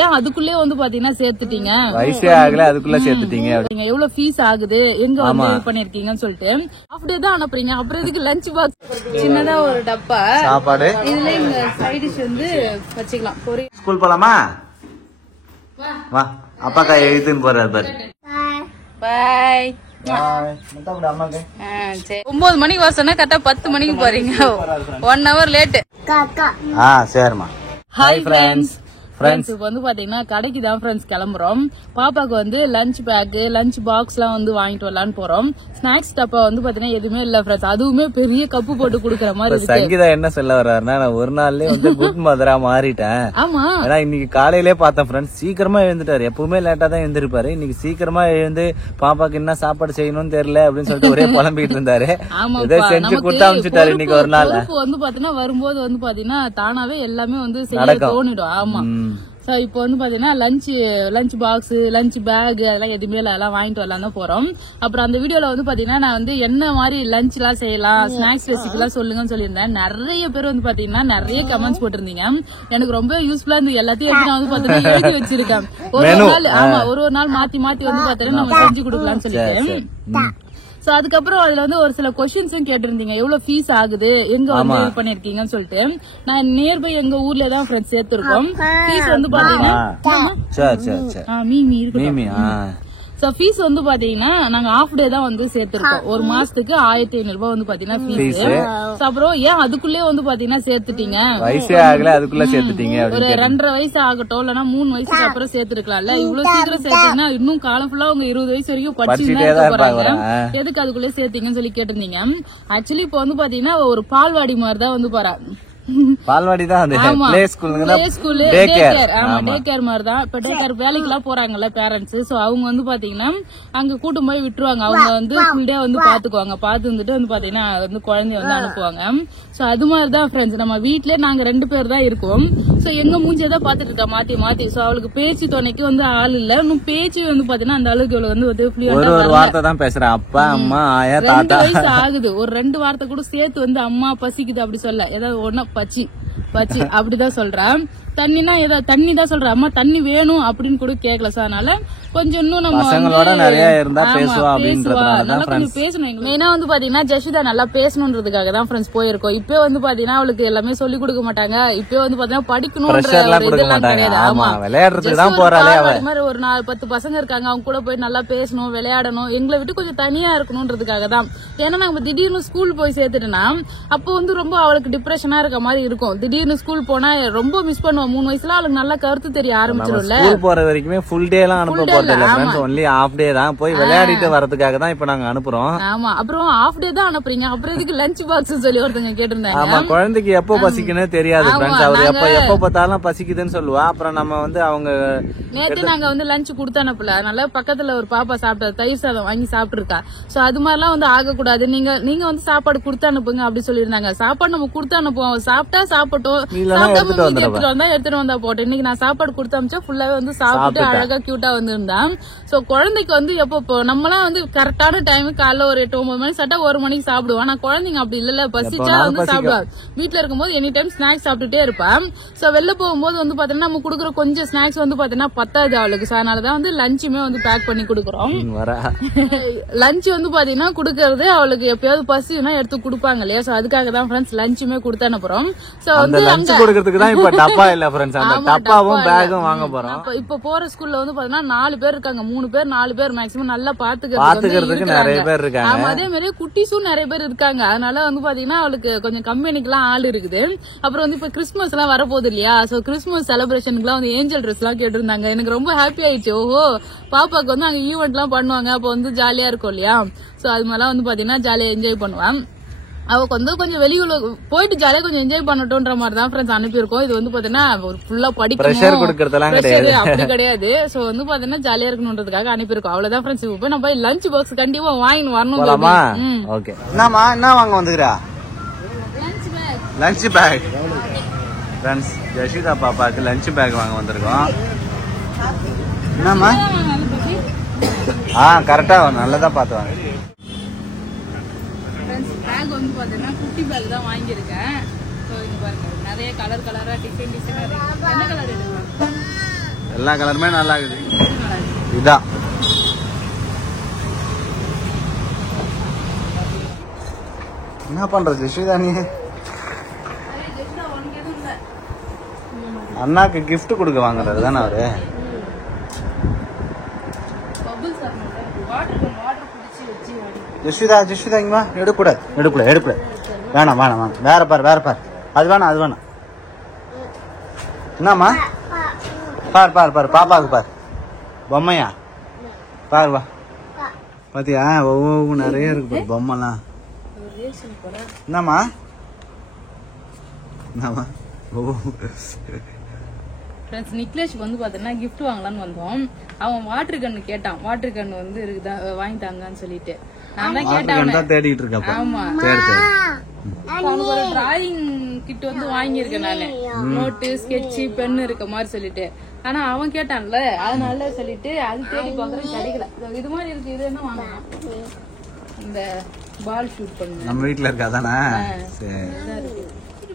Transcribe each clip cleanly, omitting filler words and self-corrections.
ஏன் அதுக்குள்ளே வந்து பாத்தீங்கன்னா சேர்த்துட்டீங்க, வயசே ஆகல அதுக்குள்ள சேர்த்துட்டீங்க, எவ்வளவு ஃபீஸ் ஆகுது, எங்க வந்து பண்ணிருக்கீங்கன்னு சொல்லிட்டு அப்படியே தான் அனுப்புறீங்க. அப்புறம் இதுக்கு லஞ்ச் பாக்ஸ் சின்னதா ஒரு டப்பா சாப்பாடு, இதுல இந்த சைடு டிஷ் வந்து வச்சுக்கலாம். ஸ்கூல் போலாமா? வா, அப்பாக்கா எழுதுன்னு போறாரு பாரு. பாய். 9 மணிக்கு வர சொன்னா கரெக்டா 10 மணிக்கு போறீங்க. 1 hour லேட். சரிமா. Hi friends. இப்போ வந்து பாத்தீங்கன்னா கடைக்கு தான் ஃப்ரெண்ட்ஸ் கிளம்புறோம். பாப்பாக்கு வந்து லஞ்ச் பேக், லஞ்ச் பாக்ஸ் எல்லாம் வந்து வாங்கிட்டு வரலான்னு போறோம். ஸ்நாக்ஸ் டப்பா வந்து பாத்தீங்கன்னா எதுவுமே இல்ல ஃப்ரெண்ட்ஸ். அதுவுமே பெரிய கப்பு போட்டு குடுக்கற மாதிரி இருக்கு. சங்கீதா என்ன சொல்ல வர்றாருன்னா, நான் ஒரு நாள்லயே வந்து குட் மதரா மாறிட்டேன். ஆமா, ஏன்னா இன்னைக்கு காலையிலே பார்த்தேன் ஃப்ரெண்ட்ஸ், சீக்கிரமா எழுந்துட்டாரு. எப்பவுமே லேட்டா தான் எழுந்திருப்பாரு. இன்னைக்கு சீக்கிரமா எழுந்து பாப்பாக்கு என்ன சாப்பாடு செய்யணும்னு தெரியல அப்படின்னு சொல்லிட்டு ஒரே புலம்பிட்டு இருந்தாரு. ஏதோ செஞ்சு கொடுத்து அனுப்பிச்சுட்டாரு இன்னைக்கு ஒரு நாள். வந்து பாத்தீங்கன்னா வரும்போது வந்து பாத்தீங்கன்னா தானாவே எல்லாமே வந்து செய்ய தோணிடும். ஆமா. சோ இப்போ வந்து பாத்தீங்கன்னா லஞ்ச் பாக்ஸ், லஞ்ச் பேக் அதெல்லாம் எதுவுமே எல்லாம் வாங்கிட்டு வரலாம் தான் போறோம். அப்புறம் அந்த வீடியோல வந்து பாத்தீங்கன்னா நான் வந்து என்ன மாதிரி லஞ்ச் எல்லாம் செய்யலாம், ஸ்நாக்ஸ் ரெசிபி எல்லாம் சொல்லுங்கன்னு சொல்லியிருந்தேன். நிறைய பேர் வந்து பாத்தீங்கன்னா நிறைய கமெண்ட்ஸ் போட்டிருந்தீங்க. எனக்கு ரொம்ப யூஸ்ஃபுல்லா இருந்து எல்லாத்தையும் எடுத்து நான் வந்து பாத்தீங்கன்னா எழுதி வச்சிருக்கேன். ஒரு நாள் ஒரு நாள் மாத்தி மாத்தி வந்து பாத்தீங்கன்னா நம்ம செஞ்சு கொடுக்கலாம்னு சொல்லிட்டு. சோ அதுக்கப்புறம் அதுல வந்து ஒரு சில கொஸ்டின்ஸும் கேட்டிருந்தீங்க, எவ்வளவு ஃபீஸ் ஆகுது, எங்க வந்து பண்ணிருக்கீங்கன்னு சொல்லிட்டு. நான் நியர்பை எங்க ஊர்ல தான் ஃப்ரெண்ட்ஸ் சேர்த்திருக்கோம். ஃபீஸ் வந்து பாத்தீங்கன்னா மீமி இருக்கு. சோ ஃபீஸ் வந்து பாத்தீங்கன்னா நாங்க ஹாஃப் டே தான் வந்து சேர்த்திருக்கோம். ஒரு மாசத்துக்கு 1500 ரூபாய் வந்து பாத்தீங்கன்னா ஃபீஸ். அப்புறம் ஏன் அதுக்குள்ளே வந்து பாத்தீங்கன்னா சேர்த்துட்டீங்க, வயசே ஆகல அதுக்குள்ள சேர்த்துட்டீங்க, ஒரு 2.5 வயசு ஆகட்டும் இல்லன்னா 3 வயசுக்கு அப்புறம் சேர்த்திருக்கலாம்ல. இவ்வளவு சீக்கிரம் சேர்த்தீங்கன்னா இன்னும் காலம் ஃபுல்லா உங்க 20 வயசு வரைக்கும் படிச்சுட்டே போறாங்க, எதுக்கு அதுக்குள்ளே சேர்த்தீங்கன்னு சொல்லி கேட்டிருந்தீங்க. ஆக்சுவலி இப்ப வந்து பாத்தீங்கன்னா ஒரு பால்வாடி மாதிரி தான் வந்து போறா. பால்வாடி தான் அந்த பிளே ஸ்கூல் டே கேர் மாதிரி தான். இப்ப டே கேர் வேலைக்கு எல்லாம் போறாங்கல்ல பேரண்ட்ஸ், சோ அவங்க வந்து பாத்தீங்கன்னா அங்க கூட்டு போய் விட்டுருவாங்க. அவங்க வந்து ஃபுல் டே வந்து பாத்துக்குவாங்க. பாத்து வந்துட்டு வந்து பாத்தீங்கன்னா வந்து குழந்தைய வந்து அனுப்புவாங்க. சோ அது மாதிரிதான் ஃப்ரெண்ட்ஸ், நம்ம வீட்ல நாங்க 2 பேர் தான் இருக்கோம். சோ எங்க மூஞ்சியதான் பாத்துட்டு இருக்கா மாத்தி மாத்தி. சோ அவளுக்கு பேச்சு துணைக்கு வந்து ஆள் இல்ல. இன்னும் பேச்சு வந்து பாத்தீங்கன்னா அந்த அளவுக்கு இவளுக்கு வந்து ஒரு வார்த்தை தான் பேசுறேன், அப்பா அம்மா ஆயா தாத்தா. 2 வயசு ஆகுது, ஒரு 2 வார்த்தை கூட சேர்த்து வந்து அம்மா பசிக்குது அப்படி சொல்ல, ஏதாவது ஒன்னா பச்சி அப்படிதான் சொல்றேன். தண்ணினா ஏதாவது தண்ணி தான் சொல்ற, அம்மா தண்ணி வேணும் அப்படின்னு கூட கேட்கல. சார் அதனால கொஞ்சம் இன்னும் நம்ம நிறைய இருந்தா நல்லா கொஞ்சம் பேசணும். மெயினா வந்து பாத்தீங்கன்னா ஜஷிதா நல்லா பேசணுன்றதுக்காக தான் ஃப்ரெண்ட்ஸ் போயிருக்கோம். இப்ப வந்து பாத்தீங்கன்னா அவளுக்கு எல்லாமே சொல்லி கொடுக்க மாட்டாங்க. இப்ப வந்து பாத்தீங்கன்னா படிக்கணும்ன்ற இதெல்லாம் கிடையாது. ஆமா, விளையாடுறதுக்கு தான் போறாளே. அது மாதிரி ஒரு 4-10 பசங்க இருக்காங்க, அவங்க கூட போய் நல்லா பேசணும், விளையாடணும், எங்களை விட்டு கொஞ்சம் தனியா இருக்கணும்ன்றதுக்காக தான். ஏன்னா நம்ம திடீர்னு ஸ்கூல் போய் சேர்த்துட்டோம்னா அப்போ வந்து ரொம்ப அவளுக்கு டிப்ரெஷனா இருக்க மாதிரி இருக்கும். திடீர்னு ஸ்கூல் போனா ரொம்ப மிஸ் பண்ணுவோம். 3 வயசுல அவளுக்கு நல்லா கருத்து தெரிய ஆரம்பிச்சிடும்ல. ஸ்கூல் போற வரைக்குமே ஃபுல் டே எல்லாம் அனுப்ப போறது இல்ல फ्रेंड्स, only half day தான். போய் விளையாடிட்டு வரதுக்காக தான் இப்ப நாங்க அனுப்புறோம். ஆமா, அப்புறம் half day தான் அனுப்புறீங்க, அப்புறம் இதுக்கு லஞ்ச் பாக்ஸ் சொல்லி ஒருத்தங்க கேட்டிருந்தாங்க. ஆமா, குழந்தைக்கு எப்போ பசிக்குன்னு தெரியாது फ्रेंड्स. அவர் எப்போ பார்த்தாலும் பசிக்குதுன்னு சொல்லுவா. அப்புறம் நம்ம வந்து அவங்க நேத்து நாங்க வந்து லஞ்ச் கொடுத்து அனுப்பல. அதனால பக்கத்துல ஒரு பாப்பா சாப்பிட்டது தயிர் சாதம் வாங்கி சாப்பிட்டு இருக்கா. சோ அது மாதிரிலாம் வந்து ஆகக்கூடாது, நீங்க வந்து சாப்பாடு கொடுத்து அனுப்புங்க அப்படி சொல்லியிருந்தாங்க. சாப்பாடு நம்ம கொடுத்து அனுப்புவோம், சாப்பிட்டா சாப்பிட்டோம், எடுத்துட்டு வந்தா போட்டோம். இன்னைக்கு நான் சாப்பாடு கொடுத்து அனுப்பிச்சா ஃபுல்லாவே வந்து சாப்பிட்டு அழகா கியூட்டா வந்து இருந்தான். சோ குழந்தைக்கு வந்து எப்போ நம்மளாம் வந்து கரெக்டான டைம் காலைல ஒரு 8-9 மணி சாப்பிட்டா 1 மணிக்கு சாப்பிடுவோம். ஆனா குழந்தைங்க அப்படி இல்ல, பசிச்சா வந்து சாப்பிடுவா. வீட்டுல இருக்கும்போது எனி டைம் ஸ்நாக்ஸ் சாப்பிட்டுட்டே இருப்பான். சோ வெளில போகும்போது வந்து பாத்தீங்கன்னா நம்ம குடுக்குற கொஞ்சம் ஸ்நாக்ஸ் வந்து பாத்தீங்கன்னா பத்தாது அவளுக்கு. சோ அதனாலதான் வந்து லஞ்சுமே வந்து பேக் பண்ணி குடுக்குறோம். லஞ்ச் வந்து பாத்தீங்கன்னா குடுக்கறது அவளுக்கு எப்பயாவது பசினா எடுத்து குடுப்பாங்க இல்லையா. சோ அதுக்காக தான் ஃப்ரெண்ட்ஸ் லஞ்சுமே கொடுத்து அனுப்புறோம். சோ வந்து லஞ்ச் குடுக்கிறதுக்கு தான் இப்ப டப்பா இல்ல ஃப்ரெண்ட்ஸ், அந்த டப்பாவும் பேக்கும் வாங்க போறோம். இப்ப போற ஸ்கூல்ல வந்து பாத்தீங்கன்னா 4 பேர் இருக்காங்க, 3 பேர் 4 பேர் மேக்ஸிமம் நல்லா பாத்துக்கிறதுக்கு நிறைய பேர் இருக்காங்க. ஆமா, அதே மாதிரி குட்டிஸும் நிறைய பேர் இருக்காங்க. அதனால வந்து பாத்தீங்கன்னா அவளுக்கு கொஞ்சம் கம்பெனிக்கு எல்லாம் ஆள் இருக்குது. அப்புறம் வந்து இப்ப கிறிஸ்துமஸ் எல்லாம் வரப்போகுது இல்லையா. சோ கிறிஸ்துமஸ் செலிப்ரேஷனுக்கு எல்லாம் வந்து ஏஞ்சல் ட்ரெஸ் எல்லாம் கேட்டிருந்தாங்க. எனக்கு ரொம்ப ஹாப்பி ஆயிடுச்சு. ஓஹோ, பாப்பாக்கு வந்து அங்க ஈவெண்ட் எல்லாம் பண்ணுவாங்க, அப்ப வந்து ஜாலியா இருக்கும் இல்லையா. சோ அது மாதிரிலாம் வந்து பாத்தீங்கன்னா ஜாலியா என்ஜாய் பண்ணுவான். அவக்கு வந்து கொஞ்சம் வெளியூர்ல போயிட்டு ஜாலியா கொஞ்சம் என்ஜாய் பண்ணட்டும்ன்ற மாதிரி தான் ஃப்ரெண்ட்ஸ் அனுப்பியிருக்கோம். இது வந்து பாத்தீங்கன்னா ஒரு ஃபுல்லா படிக்கணும் அப்படி கிடையாது. சோ வந்து பாத்தீங்கன்னா ஜாலியா இருக்கணும்ன்றதுக்காக அனுப்பியிருக்கோம். அவ்வளவுதான் ஃப்ரெண்ட்ஸ். இப்போ நம்ம லஞ்ச் பாக்ஸ் கண்டிப்பா வாங்கி வரணும். ஓகே, என்னமா என்ன வாங்க வந்துக்கிறா? லஞ்ச் பேக் ஃப்ரெண்ட்ஸ், ஜஷிதா பாப்பாக்கு லஞ்ச் பேக் வாங்க வந்திருக்கோம். என்னமா கரெக்டா நல்லதா பார்த்து வாங்க. பேக் வந்து பாத்தீங்கன்னா குட்டி பேக் தான் வாங்கியிருக்கேன். ஸோ இங்க பாருங்க நிறைய கலரா டிசைனா இருக்கு. என்ன கலர் எடுக்கலாம்? எல்லா கலருமே நல்லா இருக்குது. இதான் என்ன பண்றது ஜெஷிதா நீ? அண்ணாக்கு கிஃப்ட் கொடுக்க வாங்குறது தானே அவரு. ஜெஷிதா ஜெஷிதா இங்க வா. எடுக்கூடாது வேணாம் வேற பாரு அது வேணாம். என்னம்மா பாரு பாப்பாவுக்கு பாரு பொம்மையா பாரு வா. பாத்தியா ஒவ்வொரு நிறைய இருக்கு பாரு பொம்மைலாம். என்னம்மா நிக்லேஷுக்கு வந்து பாத்தீங்கன்னா கிஃப்ட் வாங்கலான்னு வந்தோம். அவன் வாட்டர் கன்னு கேட்டான். வாட்டர் கன்னு வந்து இருக்குதா வாங்கிட்டாங்கன்னு சொல்லிட்டு நான் தான் கேட்டேன். தேடிட்டு இருக்கேன். ஆமா அவனுக்கு ஒரு டிராயிங் கிட் வந்து வாங்கியிருக்கேன் நானு. நோட்டு ஸ்கெட்ச் பென் இருக்க மாதிரி சொல்லிட்டு. ஆனா அவன் கேட்டான்ல அதனால சொல்லிட்டு அது தேடி பாக்குறேன் கிடைக்கல. இது மாதிரி இருக்கு. இது என்ன வாங்கலாம்? இந்த பால் ஷூட் பண்ணு நம்ம வீட்டுல இருக்காதானே?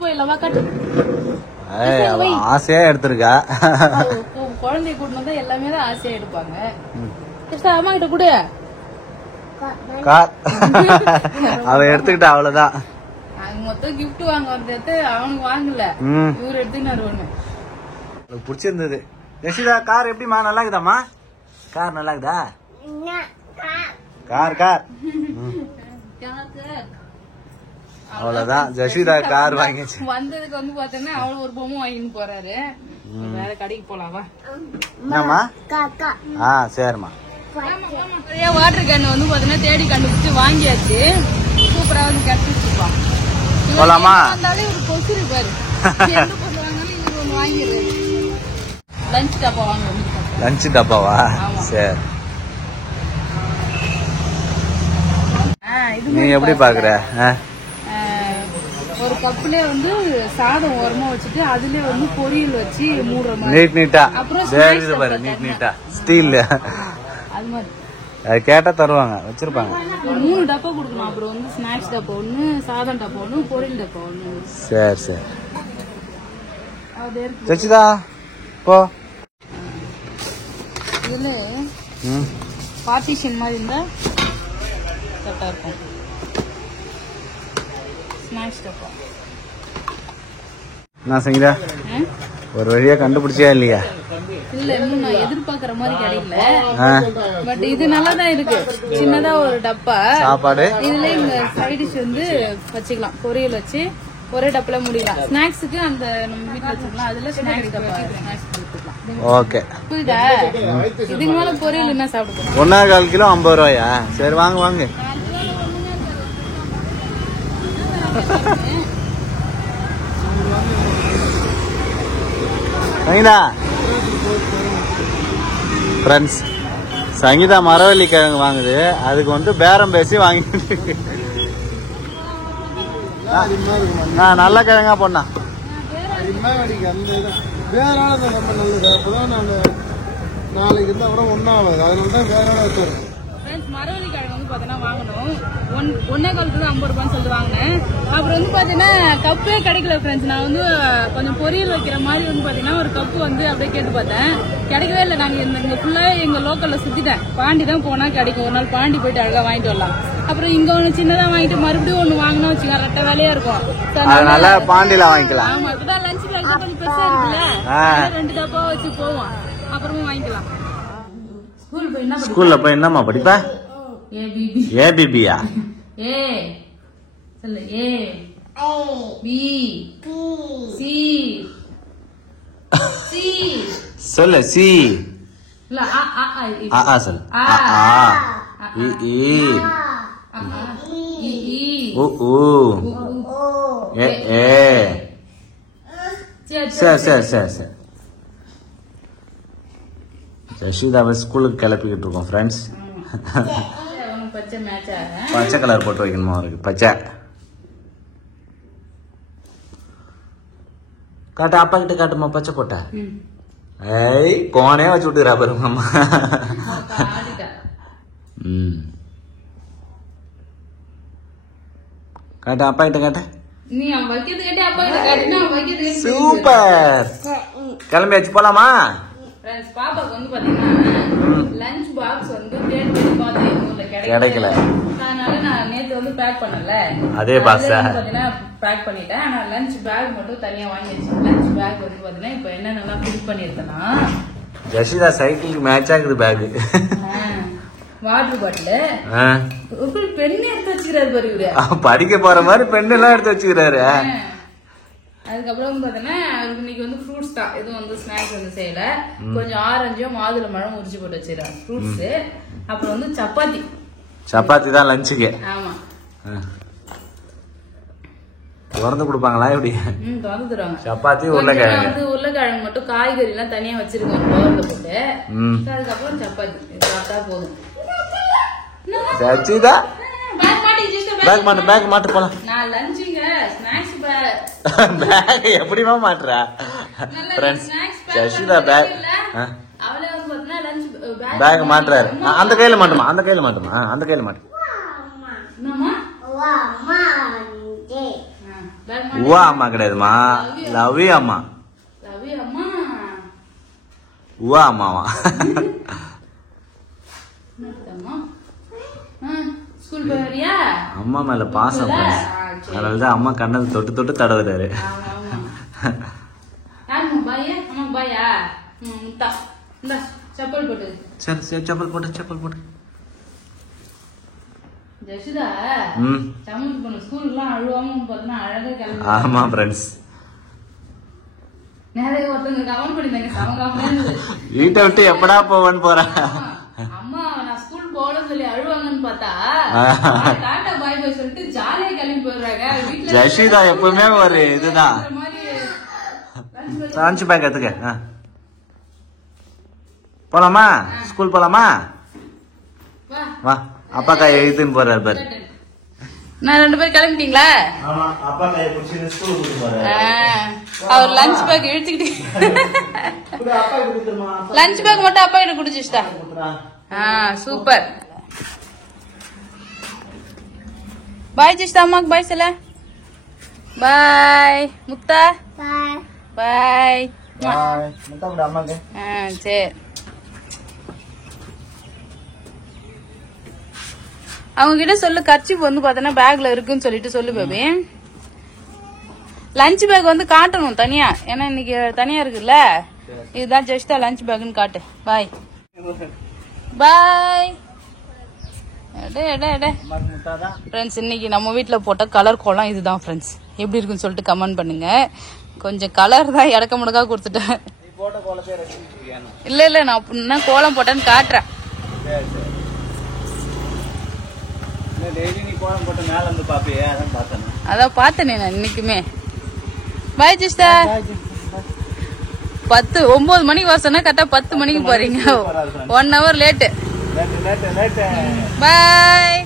போயிடலாம் வா கட்டு. ஆசையா எடுத்திருக்கா. குழந்தைய கூட்டு வந்தா எல்லாமே தான் ஆசையா எடுப்பாங்க. அம்மா கிட்ட கூட அவ எடுத்துக்கிட்டா அவ்வளவுதான். மொத்தம் கிஃப்ட் வாங்க வந்தது அவனுக்கு வாங்கல. இவரு எடுத்துக்கினாரு ஒண்ணு. பிடிச்சிருந்தது. யசிதா கார் எப்படிமா? நல்லா இருக்குதாமா? கார் நல்லா இருக்குதா? கார் அவ்வளவுதான். ஜெஷிதா கார் வாங்கிச்சு. வந்ததுக்கு வந்து பாத்தீங்கன்னா அவளு ஒரு பொம்மை வாங்கின்னு போறாரு. வேற கடைக்கு போலாமா? என்னம்மா? சரிம்மா. வாட்டர் கேன் வந்து பாத்தீங்கன்னா தேடி கண்டுபிடிச்சு வாங்கியாச்சு. சூப்பரா வந்து கிடைச்சிருப்பா. போலாமா? ஒரு கொசுரு பாரு. எந்த பொருள் வாங்கினாலும் இது ஒண்ணு வாங்கிடு. லஞ்ச் டப்பா வாங்க. லஞ்ச் டப்பாவா? சரி. நீ எப்படி பாக்குற? ஒரு கப்புல வந்து சாதம் ஓரமா வச்சுட்டு அதுல வந்து பொரியல் வச்சு மூடுற மாதிரி நீட்டா. அப்புறம் நீட்டா ஸ்டீல் அது மாதிரி கேட்டா தருவாங்க, வச்சிருப்பாங்க. 3 டப்பா கொடுக்கணும். அப்புறம் வந்து ஸ்நாக்ஸ் டப்பா ஒண்ணு, சாதம் டப்பா ஒண்ணு, பொரியல் டப்பா ஒண்ணு. சரி ஜெஷிதா போ. இதுல பார்ட்டிஷன் மாதிரி இருந்தா கரெக்டா இருக்கும். ஸ்நாக்ஸ் டப்பா நான் செஞ்சா ஒரு வழியா கண்டுபிடிச்சியா இல்லையா? இல்ல இன்னும் நான் எதிர்பார்க்கற மாதிரி கிடைக்கல. பட் இது நல்லா தான் இருக்கு. சின்னதா ஒரு டப்பா சாப்பாடு. இதுல இங்க சைடு டிஷ் வந்து வச்சுக்கலாம். பொரியல் வச்சு ஒரே டப்பல முடியலாம். ஸ்நாக்ஸுக்கு அந்த நம்ம வீட்டுல வச்சுக்கலாம். அதுல ஸ்நாக்ஸ் டப்பா ஸ்நாக்ஸ் கொடுத்துக்கலாம். ஓகே புரியுதா? இதுக்கு மேல பொரியல் என்ன சாப்பிடுவோம்? 1.25 கிலோ 50 ரூபாயா? சரி வாங்க. சங்கீதா ஃப்ரெண்ட்ஸ், சங்கீதா மரவள்ளி கிழங்கு வாங்குது. அதுக்கு வந்து பேரம் பேசி வாங்கிட்டு நல்ல கிழங்கா பொண்ணா நாளைக்கு இருந்தா கூட ஒன்னாவது. அதனால தான் வேற மரவள்ளி கிழங்கு வந்து பாத்தீங்கன்னா வாங்கணும். 1.25 கிலோ 50 ரூபான்னு சொல்லிட்டு வாங்கினேன். அப்புறம் வந்து பாத்தீங்கன்னா கப்பே கிடைக்கல ஃப்ரெண்ட்ஸ். நான் வந்து கொஞ்சம் பொரியல் வைக்கிற மாதிரி வந்து பாத்தீங்கன்னா ஒரு கப்பு வந்து அப்படியே கேட்டு பார்த்தேன். கிடைக்கவே இல்லை. நாங்க இங்க ஃபுல்லா எங்க லோக்கல்ல சுத்திட்டேன். பாண்டி தான் போனா கிடைக்கும். ஒரு நாள் பாண்டி போயிட்டு அழகா வாங்கிட்டு வரலாம். அப்புறம் இங்க ஒண்ணு சின்னதா வாங்கிட்டு மறுபடியும் ஒண்ணு வாங்கினா வச்சுக்கோங்க ரெட்ட வேலையா இருக்கும். அதனால பாண்டியில வாங்கிக்கலாம். ஆமா இப்பதான் லஞ்ச் கொஞ்சம் பெருசா இருக்குல்ல, 2 டப்பா வச்சு போவோம். அப்புறமும் வாங்கிக்கலாம். ஸ்கூல்ல போய் என்னம்மா படிப்ப? ஏபிபியா? ஏ சொல்லு. ஏ பி சி சி சொல்லு. சி இல்ல ஆ சொல்லு. ஆ இ இ உ உ ஏ ஏ. சரி ஜெஷிதாவை ஸ்கூலுக்கு கிளப்பிக்கிட்டு இருக்கோம் ஃப்ரெண்ட்ஸ். பச்சை கலர் போட்டு வைக்கணுமா அவருக்கு? பச்சை காட்டு. அப்பா கிட்ட காட்டுமா பச்சை போட்ட? ஐய் கோனே வச்சு விட்டுறா பாருங்க அம்மா. காட்டு அப்பா கிட்ட காட்ட. சூப்பர். கிளம்பியாச்சு போலாமா? பாப்பாக்கு வந்து பாத்தீங்கன்னா லஞ்ச் பாக்ஸ் வந்து கிடைக்கல. அதனால நான் நேத்து வந்து பேக் பண்ணல. அதே பாக்ஸ் பாத்தீங்கன்னா பேக் பண்ணிட்டேன். ஆனா லஞ்ச் பேக் மட்டும் தனியா வாங்கி வச்சேன். லஞ்ச் பேக் வந்து பாத்தீங்கன்னா இப்ப என்னென்னலாம் ஃபில் பண்ணிருக்கேன்னா ஜஷிதா சைக்கிளுக்கு மேட்ச் ஆகுது பேக். வாட்டர் பாட்டில் பெண்ணு எடுத்து வச்சுக்கிறாரு பாரு இவரு. படிக்க போற மாதிரி பெண்ணு எல்லாம் எடுத்து வச்சுக்கிறாரு. அதுக்கப்புறம் பாத்தீங்கன்னா அவருக்கு இன்னைக்கு வந்து ஃப்ரூட்ஸ் தான், எதுவும் வந்து ஸ்நாக்ஸ் வந்து செய்யல. கொஞ்சம் ஆரஞ்சும் மாதுளை பழம் உரிச்சு போட்டு வச்சிருக்காங்க ஃப்ரூட்ஸ். அப்புறம் வந்து சப்பாத்தி தான் லஞ்சுக்கு. ஆமா திறந்து கொடுப்பாங்களா எப்படி? திறந்து தருவாங்க. சப்பாத்தி உருளைக்கிழங்கு வந்து உருளைக்கிழங்கு மட்டும் காய்கறி எல்லாம் தனியா வச்சிருக்காங்க பவுல்ல போட்டு. அதுக்கப்புறம் சப்பாத்தி சாப்பிட்டா போதும். ஜஷிதா பேக் மாட்டு போலாம். நான் லஞ்சுங்க ஸ்நாக்ஸ் பேக் எப்படிமா மாட்டுறா? ஃப்ரெண்ட்ஸ் ஜஷிதா பேக் அவளே வந்து பாத்தீங்கன்னா லஞ்ச் பேக் மாட்டுறாரு. அந்த கையில மாட்டுமா அந்த கையில மாட்டு. உவா அம்மா கிடையாதுமா, லவி அம்மா. உவா அம்மாவா? அம்மா மேல பாசம், அதனாலதான் அம்மா கண்ணல் தொட்டு தடவுறாரு. சரி செப்பல் போட்டு. ஆமா ஃப்ரெண்ட்ஸ், வீட்டை விட்டு எப்படா போவேன்னு போறேன். அம்மா நான் ஸ்கூல் போகணும்னு சொல்லி அழுவாங்கன்னு பார்த்தா டாடா பாய் பாய் சொல்லிட்டு ஜாலியா கிளம்பி போயிடுறாங்க. ஜஷிதா எப்பவுமே ஒரு இதுதான். லஞ்ச் பேக் எடுத்துக்க. போலாமா? ஸ்கூல் போலாமா? வா, அப்பா கையை எழுத்துன்னு போறாரு பாரு. நான் 2 பேரும் கிளம்பிட்டீங்களா? அப்பா கையை பிடிச்சி ஸ்கூல் கூட்டு போறாரு. அவர் லஞ்ச் பேக் இழுத்துக்கிட்டு லஞ்ச் பேக் மட்டும் அப்பா கிட்ட குடிச்சிட்டா. சூப்பர். பாய் ஜிஷ்டா, அம்மாக்கு பாய் சொல்ல. பாய் முக்தா. பாய் முத்தா கூட அம்மாக்கு. சரி, அவங்க கிட்ட சொல்லு கர்ச்சீப் வந்து பாத்தீங்கன்னா பேக்ல இருக்குன்னு சொல்லிட்டு சொல்லு பேபி. லஞ்ச் பேக் வந்து காட்டணும் தனியா, ஏன்னா இன்னைக்கு தனியா இருக்குல்ல. இதுதான் ஜஸ்டா லஞ்ச் பேக்னு காட்டு. பாய் பாய். ஃப்ரெண்ட்ஸ், இன்னைக்கு நம்ம வீட்டுல போட்ட கலர் கோலம் இதுதான் ஃப்ரெண்ட்ஸ். எப்படி இருக்குன்னு சொல்லிட்டு கமெண்ட் பண்ணுங்க. கொஞ்சம் கலர் தான் இடக்க முடக்கா கொடுத்துட்டேன். இல்ல நான் கோலம் போட்டேன்னு காட்டுறேன். அதான் பார்த்தேனே நான் இன்னைக்குமே. பாய் ஜிஷ்டா. 9 மணிக்கு வர சொன்னா கரெக்டா 10 மணிக்கு போறீங்க. 1 hour லேட்டு. பாய்.